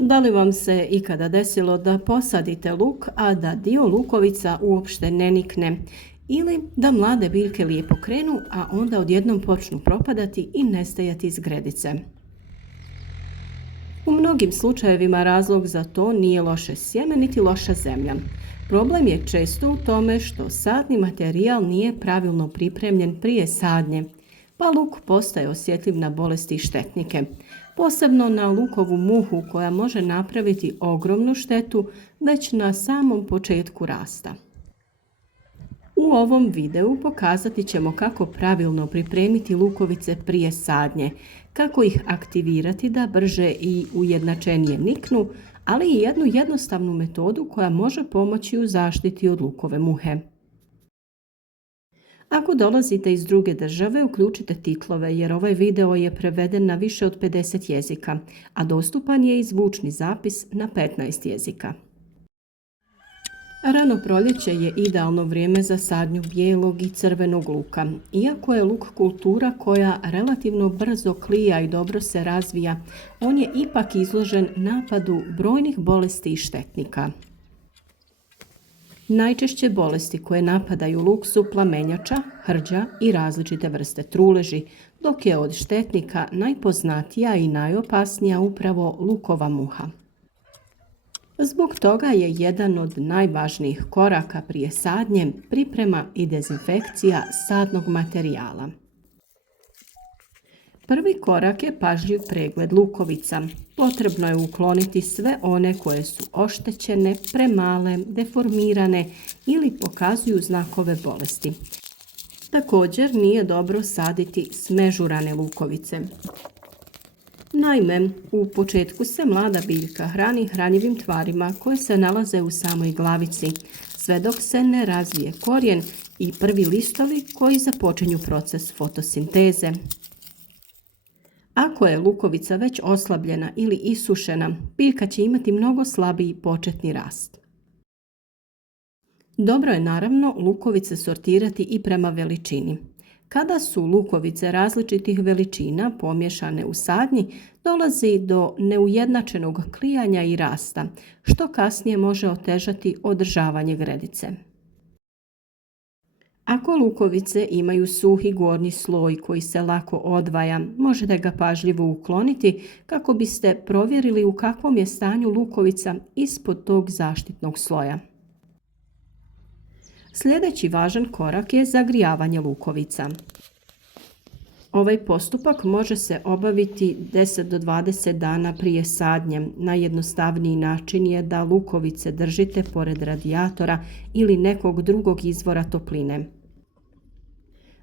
Da li vam se ikada desilo da posadite luk, a da dio lukovica uopšte ne nikne? Ili da mlade biljke lijepo krenu, a onda odjednom počnu propadati i nestajati iz gredice? U mnogim slučajevima razlog za to nije loše sjeme niti loša zemlja. Problem je često u tome što sadni materijal nije pravilno pripremljen prije sadnje, pa luk postaje osjetljiv na bolesti i štetnike. Posebno na lukovu muhu koja može napraviti ogromnu štetu već na samom početku rasta. U ovom videu pokazati ćemo kako pravilno pripremiti lukovice prije sadnje, kako ih aktivirati da brže i ujednačenije niknu, ali i jednu jednostavnu metodu koja može pomoći u zaštiti od lukove muhe. Ako dolazite iz druge države, uključite titlove jer ovaj video je preveden na više od 50 jezika, a dostupan je i zvučni zapis na 15 jezika. Rano proljeće je idealno vrijeme za sadnju bijelog i crvenog luka. Iako je luk kultura koja relativno brzo klija i dobro se razvija, on je ipak izložen napadu brojnih bolesti i štetnika. Najčešće bolesti koje napadaju luk su plamenjača, hrđa i različite vrste truleži, dok je od štetnika najpoznatija i najopasnija upravo lukova muha. Zbog toga je jedan od najvažnijih koraka prije sadnje priprema i dezinfekcija sadnog materijala. Prvi korak je pažljiv pregled lukovica. Potrebno je ukloniti sve one koje su oštećene, premale, deformirane ili pokazuju znakove bolesti. Također nije dobro saditi smežurane lukovice. Naime, u početku se mlada biljka hrani hranjivim tvarima koje se nalaze u samoj glavici, sve dok se ne razvije korijen i prvi listovi koji započinju proces fotosinteze. Ako je lukovica već oslabljena ili isušena, biljka će imati mnogo slabiji početni rast. Dobro je naravno lukovice sortirati i prema veličini. Kada su lukovice različitih veličina pomiješane u sadnji, dolazi do neujednačenog klijanja i rasta, što kasnije može otežati održavanje gredice. Ako lukovice imaju suhi gornji sloj koji se lako odvaja, možete ga pažljivo ukloniti kako biste provjerili u kakvom je stanju lukovica ispod tog zaštitnog sloja. Sljedeći važan korak je zagrijavanje lukovica. Ovaj postupak može se obaviti 10 do 20 dana prije sadnje. Najjednostavniji način je da lukovice držite pored radijatora ili nekog drugog izvora topline.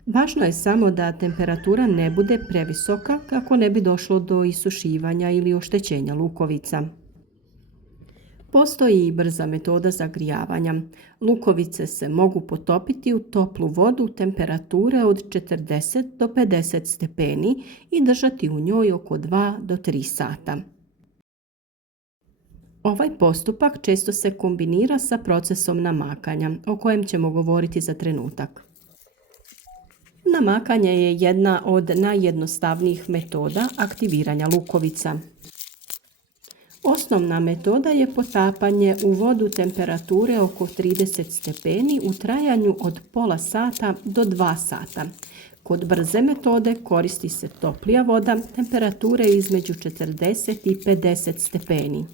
Važno je samo da temperatura ne bude previsoka kako ne bi došlo do isušivanja ili oštećenja lukovica. Postoji i brza metoda zagrijavanja. Lukovice se mogu potopiti u toplu vodu temperature od 40 do 50 stepeni i držati u njoj oko 2 do 3 sata. Ovaj postupak često se kombinira sa procesom namakanja, o kojem ćemo govoriti za trenutak. Namakanje je jedna od najjednostavnijih metoda aktiviranja lukovica. Osnovna metoda je potapanje u vodu temperature oko 30 stepeni u trajanju od pola sata do 2 sata. Kod brze metode koristi se toplija voda temperature između 40 i 50 stepeni.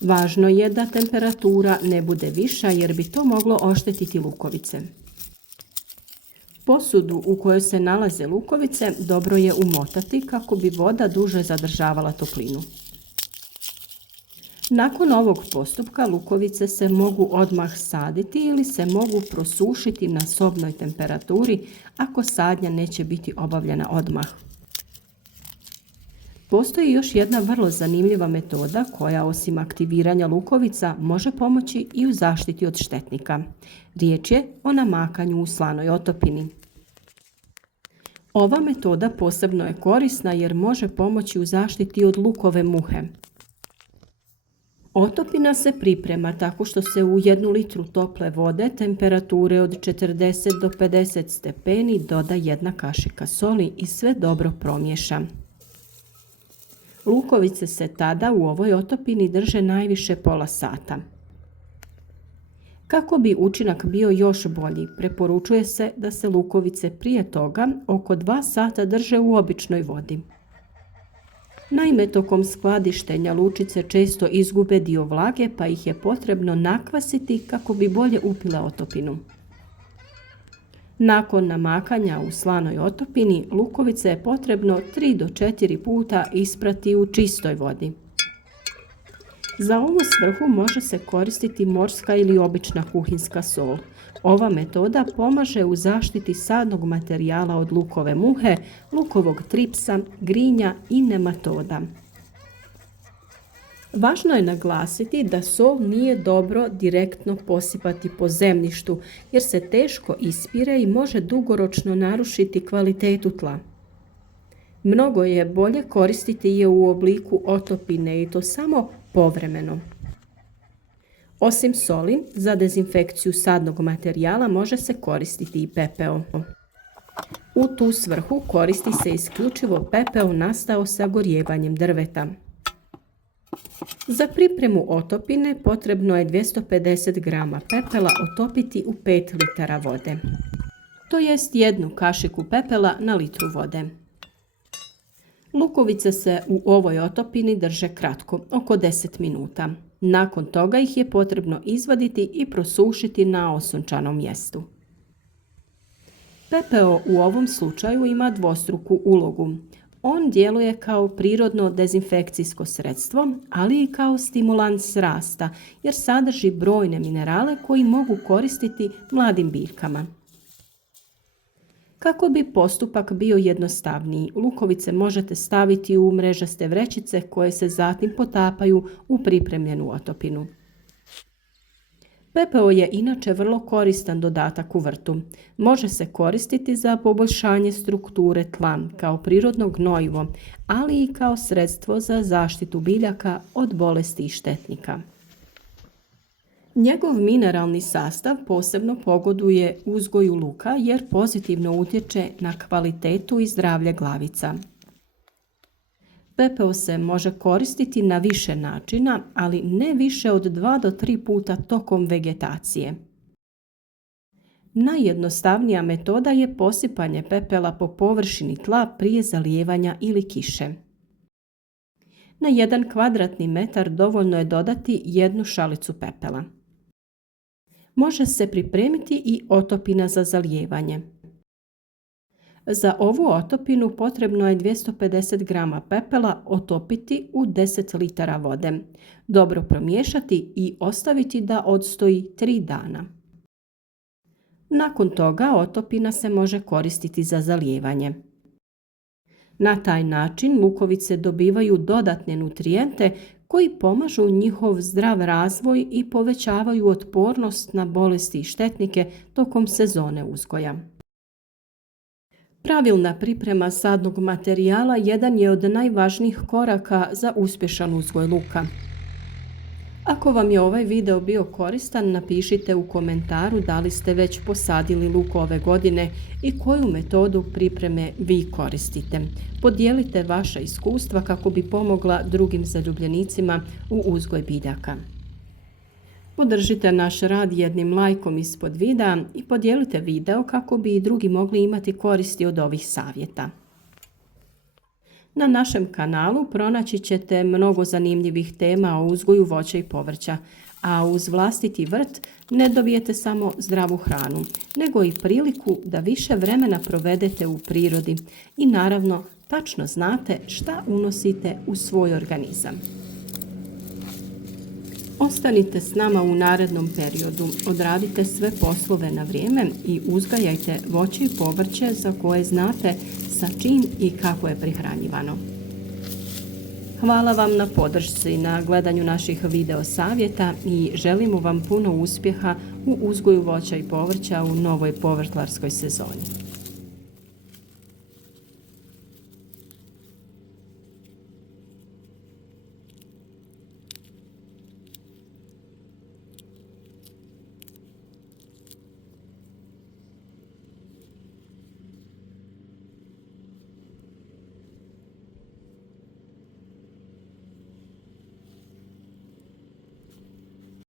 Važno je da temperatura ne bude viša jer bi to moglo oštetiti lukovice. Posudu u kojoj se nalaze lukovice dobro je umotati kako bi voda duže zadržavala toplinu. Nakon ovog postupka lukovice se mogu odmah saditi ili se mogu prosušiti na sobnoj temperaturi ako sadnja neće biti obavljena odmah. Postoji još jedna vrlo zanimljiva metoda koja osim aktiviranja lukovica može pomoći i u zaštiti od štetnika. Riječ je o namakanju u slanoj otopini. Ova metoda posebno je korisna jer može pomoći u zaštiti od lukove muhe. Otopina se priprema tako što se u 1 litru tople vode temperature od 40 do 50 stepeni doda 1 kašika soli i sve dobro promiješa. Lukovice se tada u ovoj otopini drže najviše pola sata. Kako bi učinak bio još bolji, preporučuje se da se lukovice prije toga oko 2 sata drže u običnoj vodi. Naime, tokom skladištenja lučice često izgube dio vlage, pa ih je potrebno nakvasiti kako bi bolje upile otopinu. Nakon namakanja u slanoj otopini, lukovice je potrebno 3 do 4 puta isprati u čistoj vodi. Za ovu svrhu može se koristiti morska ili obična kuhinska sol. Ova metoda pomaže u zaštiti sadnog materijala od lukove muhe, lukovog tripsa, grinja i nematoda. Važno je naglasiti da sol nije dobro direktno posipati po zemljištu jer se teško ispire i može dugoročno narušiti kvalitetu tla. Mnogo je bolje koristiti je u obliku otopine i to samo povremeno. Osim soli, za dezinfekciju sadnog materijala može se koristiti i pepeo. U tu svrhu koristi se isključivo pepeo nastao sagorijevanjem drveta. Za pripremu otopine potrebno je 250 grama pepela otopiti u 5 litara vode, to jest 1 kašiku pepela na litru vode. Lukovice se u ovoj otopini drže kratko, oko 10 minuta. Nakon toga ih je potrebno izvaditi i prosušiti na osunčanom mjestu. Pepeo u ovom slučaju ima dvostruku ulogu. On djeluje kao prirodno dezinfekcijsko sredstvo, ali i kao stimulans rasta, jer sadrži brojne minerale koji mogu koristiti mladim biljkama. Kako bi postupak bio jednostavniji, lukovice možete staviti u mrežaste vrećice koje se zatim potapaju u pripremljenu otopinu. Pepeo je inače vrlo koristan dodatak u vrtu. Može se koristiti za poboljšanje strukture tla kao prirodno gnojivo, ali i kao sredstvo za zaštitu biljaka od bolesti i štetnika. Njegov mineralni sastav posebno pogoduje uzgoju luka jer pozitivno utječe na kvalitetu i zdravlje glavica. Pepeo se može koristiti na više načina, ali ne više od 2 do 3 puta tokom vegetacije. Najjednostavnija metoda je posipanje pepela po površini tla prije zalijevanja ili kiše. Na 1 kvadratni metar dovoljno je dodati 1 šalicu pepela. Može se pripremiti i otopina za zalijevanje. Za ovu otopinu potrebno je 250 grama pepela otopiti u 10 litara vode, dobro promiješati i ostaviti da odstoji 3 dana. Nakon toga otopina se može koristiti za zalijevanje. Na taj način lukovice dobivaju dodatne nutrijente koji pomažu njihov zdrav razvoj i povećavaju otpornost na bolesti i štetnike tokom sezone uzgoja. Pravilna priprema sadnog materijala jedan je od najvažnijih koraka za uspješan uzgoj luka. Ako vam je ovaj video bio koristan, napišite u komentaru da li ste već posadili luk ove godine i koju metodu pripreme vi koristite. Podijelite vaša iskustva kako bi pomogla drugim zaljubljenicima u uzgoj biljaka. Podržite naš rad jednim lajkom ispod videa i podijelite video kako bi i drugi mogli imati koristi od ovih savjeta. Na našem kanalu pronaći ćete mnogo zanimljivih tema o uzgoju voća i povrća, a uz vlastiti vrt ne dobijete samo zdravu hranu, nego i priliku da više vremena provedete u prirodi i naravno tačno znate šta unosite u svoj organizam. Ostanite s nama u narednom periodu, odradite sve poslove na vrijeme i uzgajajte voće i povrće za koje znate sa čim i kako je prihranjivano. Hvala vam na podršci na gledanju naših video savjeta i želimo vam puno uspjeha u uzgoju voća i povrća u novoj povrtlarskoj sezoni.